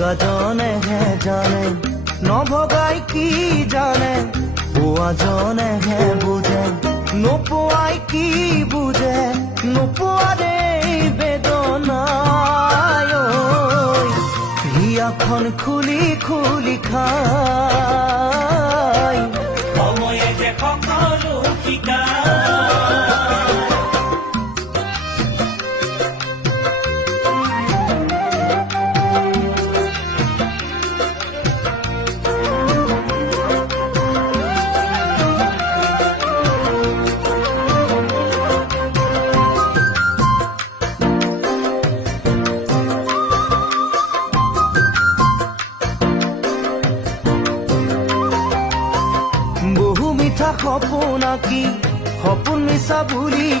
ভগাজনেহে জানে নভগাই কি জানে পোৱাজনেহে বুজে নোপোৱাই কি বুজে নোপোৱাৰে বেদনাই হিয়াখন খুলি খুলি খাই সময়ে যে সকলো শিকায় সপোন আঁকি সপোন মিছা বুলি